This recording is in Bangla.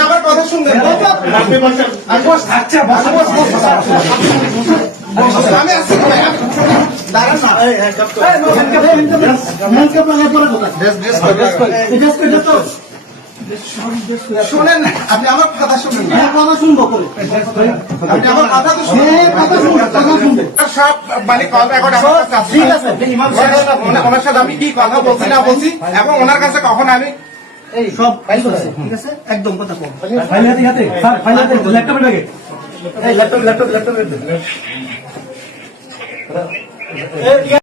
আমার কথা শুনবেন আমি আসছি শোনেন আপনি আমার কথা শুনবেন না কথা শুনবো আপনি আমার কথা তো শুনবেন সব মানে কল রেকর্ড ঠিক আছে ওনার সাথে আমি কি কথা বলছি না বলছি এবং ওনার কাছে কখন আমি এই সব ফাইল আছে ঠিক আছে একদম কথা কম ফাইল হাতে স্যার ফাইল হাতে ল্যাপটপে লাগে এই ল্যাপটপ